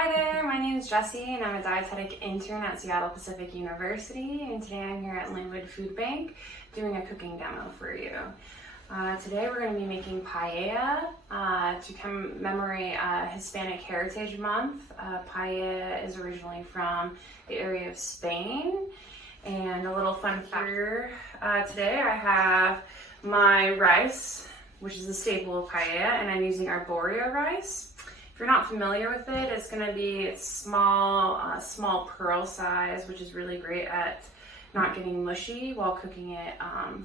Hi there, my name is Jessie and I'm a dietetic intern at Seattle Pacific University, and today I'm here at Lynnwood Food Bank doing a cooking demo for you. Today we're going to be making paella to commemorate Hispanic Heritage Month. Paella is originally from the area of Spain. And a little fun fact here, today I have my rice, which is the staple of paella, and I'm using arborio rice. If you're not familiar with it, it's going to be small pearl size, which is really great at not getting mushy while cooking it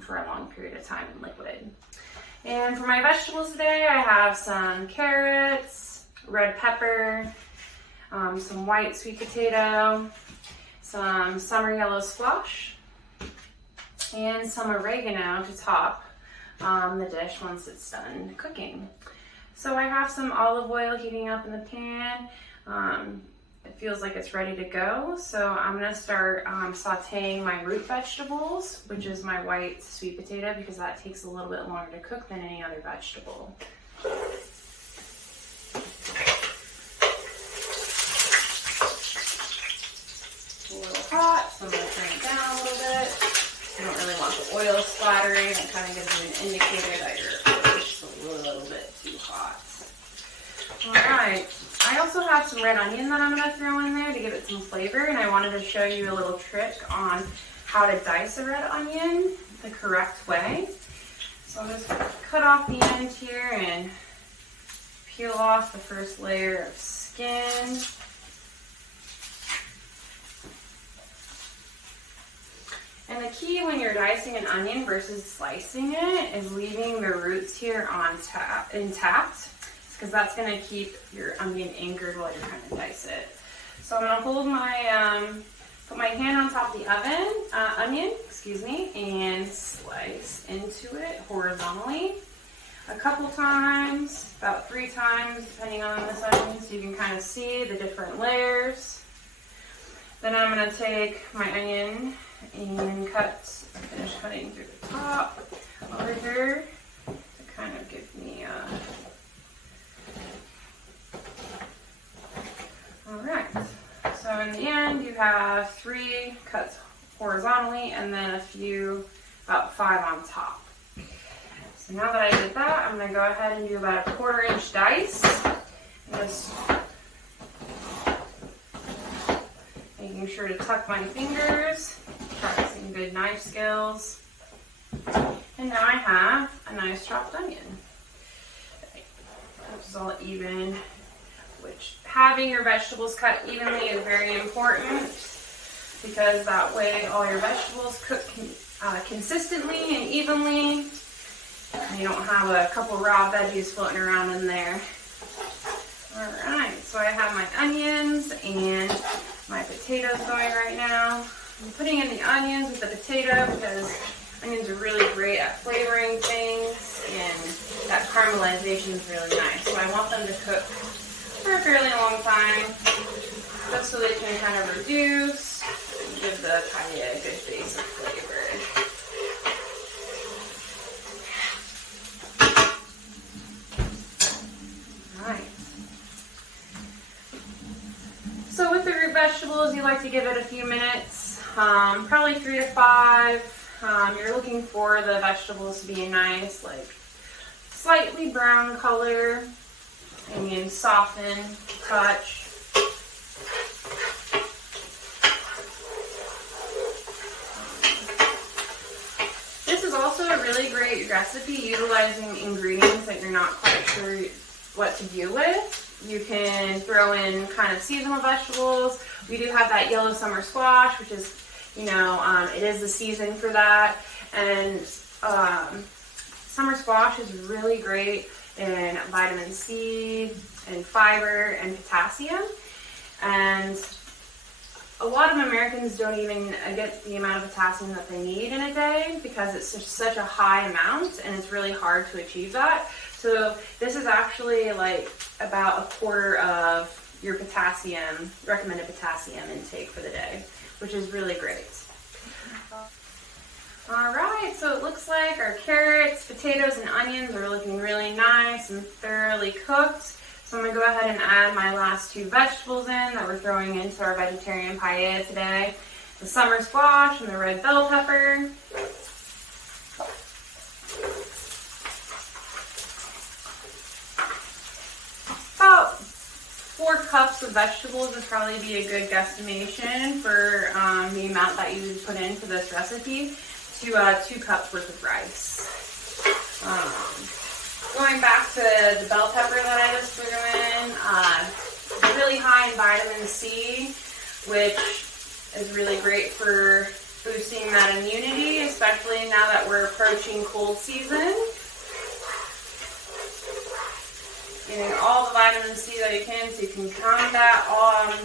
for a long period of time in liquid. And for my vegetables today, I have some carrots, red pepper, some white sweet potato, some summer yellow squash, and some oregano to top the dish once it's done cooking. So I have some olive oil heating up in the pan. It feels like it's ready to go. So I'm gonna start sauteing my root vegetables, which is my white sweet potato, because that takes a little bit longer to cook than any other vegetable. It's a little hot, so I'm gonna turn it down a little bit. You don't really want the oil splattering. It kind of gives you an indicator that you're just a little bit too hot. Alright, I also have some red onion that I'm going to throw in there to give it some flavor, and I wanted to show you a little trick on how to dice a red onion the correct way. So I'm just going to cut off the end here and peel off the first layer of skin. And the key when you're dicing an onion versus slicing it is leaving the roots here intact, because that's going to keep your onion anchored while you're trying to dice it. So I'm going to hold my, put my hand on top of the onion, and slice into it horizontally a couple times, about 3 times, depending on this onion, so you can kind of see the different layers. Then I'm going to take my onion and finish cutting through the top over here to kind of give me alright, so in the end you have 3 cuts horizontally and then about 5 on top. So now that I did that, I'm going to go ahead and do about a 1/4 inch dice. Just making sure to tuck my fingers, practicing good knife skills. And now I have a nice chopped onion. This is all even, which having your vegetables cut evenly is very important, because that way all your vegetables cook consistently and evenly, and you don't have a couple raw veggies floating around in there. Alright, so I have my onions and my potatoes going right now. I'm putting in the onions with the potato because onions are really great at flavoring things, and that caramelization is really nice. So I want them to cook for a fairly long time, just so they can kind of reduce and give the paella a good base of flavor. Alright. So with the root vegetables, you like to give it a few minutes, probably 3 to 5. You're looking for the vegetables to be a nice, like, slightly brown color, and you soften, touch. This is also a really great recipe utilizing ingredients that you're not quite sure what to do with. You can throw in kind of seasonal vegetables. We do have that yellow summer squash, which is, it is the season for that. And summer squash is really great in vitamin C and fiber and potassium. And a lot of Americans don't even get the amount of potassium that they need in a day, because it's just such a high amount and it's really hard to achieve that. So this is actually like about 1/4 of your recommended potassium intake for the day, which is really great. Alright, so it looks like our carrots, potatoes, and onions are looking really nice and thoroughly cooked. So So I'm gonna go ahead and add my last two vegetables in that we're throwing into our vegetarian paella today. The summer squash and the red bell pepper. About 4 cups of vegetables would probably be a good guesstimation for the amount that you would put in for this recipe to 2 cups worth of rice. Going back to the bell pepper that I just threw in, really high in vitamin C, which is really great for boosting that immunity, especially now that we're approaching cold season. Getting all the vitamin C that you can so you can combat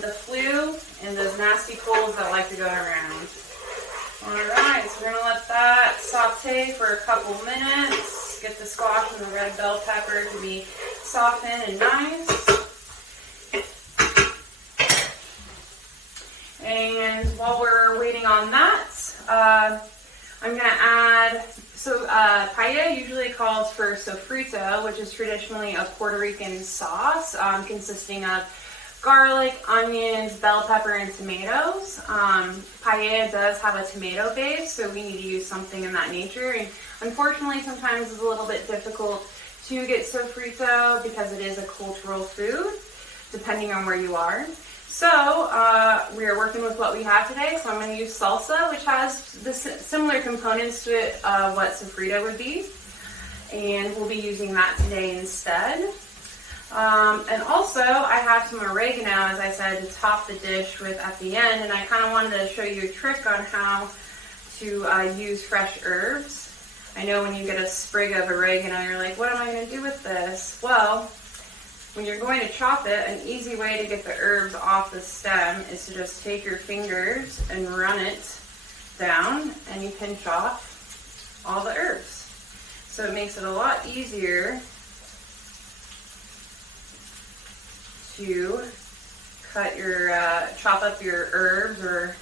the flu and those nasty colds that like to go around. Alright, so we're going to let that saute for a couple minutes. Get the squash and the red bell pepper to be softened and nice. And while we're waiting on that, I'm going to add, paella usually calls for sofrito, which is traditionally a Puerto Rican sauce consisting of garlic, onions, bell pepper, and tomatoes. Paella does have a tomato base, so we need to use something in that nature. And unfortunately, sometimes it's a little bit difficult to get sofrito because it is a cultural food, depending on where you are. So we are working with what we have today. So I'm going to use salsa, which has the similar components to it of what sofrito would be. And we'll be using that today instead. And also, I have some oregano, as I said, to top the dish with at the end. And I kind of wanted to show you a trick on how to use fresh herbs. I know when you get a sprig of oregano, you're like, what am I going to do with this? Well, when you're going to chop it, an easy way to get the herbs off the stem is to just take your fingers and run it down, and you pinch off all the herbs. So it makes it a lot easier to cut your, chop up your herbs or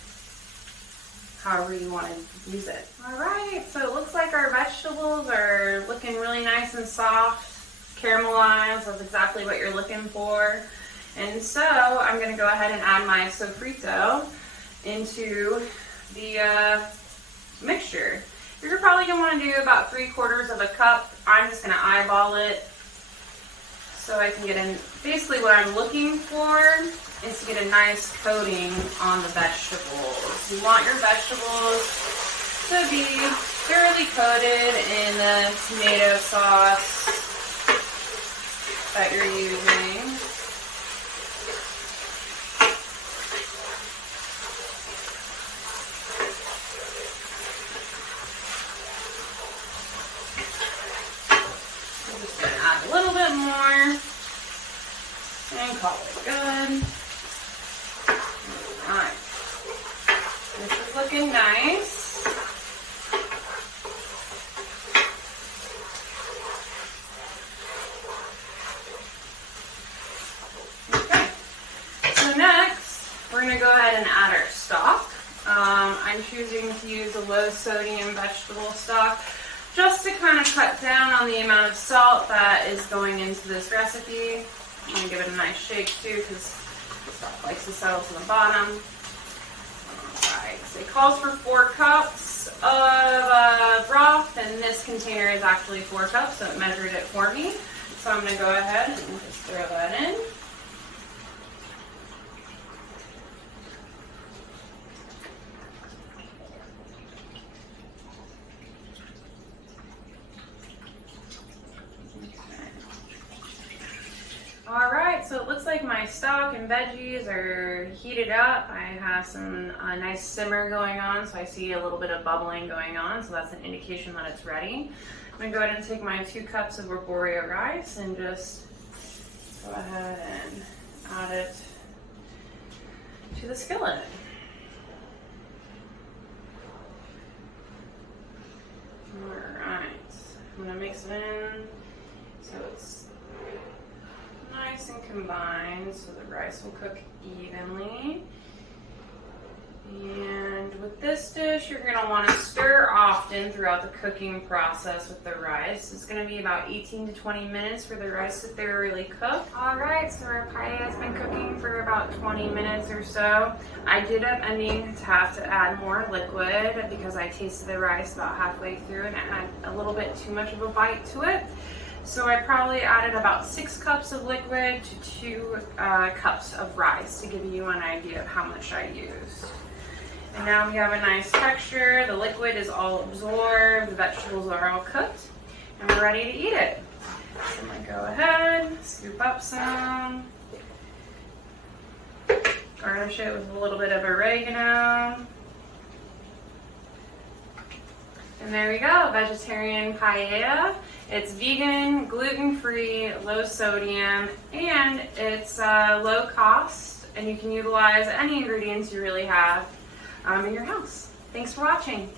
however you want to use it. All right, so it looks like our vegetables are looking really nice and soft, caramelized. That's exactly what you're looking for. And so I'm going to go ahead and add my sofrito into the mixture. You're probably going to want to do about 3/4 of a cup. I'm just going to eyeball it so I can get in. Basically what I'm looking for is to get a nice coating on the vegetables. You want your vegetables to be fairly coated in the tomato sauce that you're using. I'm just going to add a little bit more and call it good. Alright, this is looking nice. Okay, so next we're going to go ahead and add our stock. I'm choosing to use a low sodium vegetable stock just to kind of cut down on the amount of salt that is going into this recipe. I'm going to give it a nice shake too because the stock likes to settle to the bottom. Alright, so it calls for 4 cups of broth, and this container is actually 4 cups, so it measured it for me. So I'm going to go ahead and just throw that in. Alright, so it looks like my stock and veggies are heated up. I have some nice simmer going on, so I see a little bit of bubbling going on, so that's an indication that it's ready. I'm going to go ahead and take my 2 cups of arborio rice and just go ahead and add it to the skillet. Alright, I'm going to mix it in so it's nice and combined so the rice will cook evenly. And with this dish, you're gonna wanna stir often throughout the cooking process with the rice. It's gonna be about 18 to 20 minutes for the rice to thoroughly cook. All right, so our paella has been cooking for about 20 minutes or so. I did end up needing to have to add more liquid because I tasted the rice about halfway through and it had a little bit too much of a bite to it. So I probably added about 6 cups of liquid to 2 cups of rice to give you an idea of how much I used. And now we have a nice texture. The liquid is all absorbed, the vegetables are all cooked, and we're ready to eat it. So I'm gonna go ahead, scoop up some, garnish it with a little bit of oregano. And there we go, vegetarian paella. It's vegan, gluten-free, low sodium, and it's low cost, and you can utilize any ingredients you really have in your house. Thanks for watching.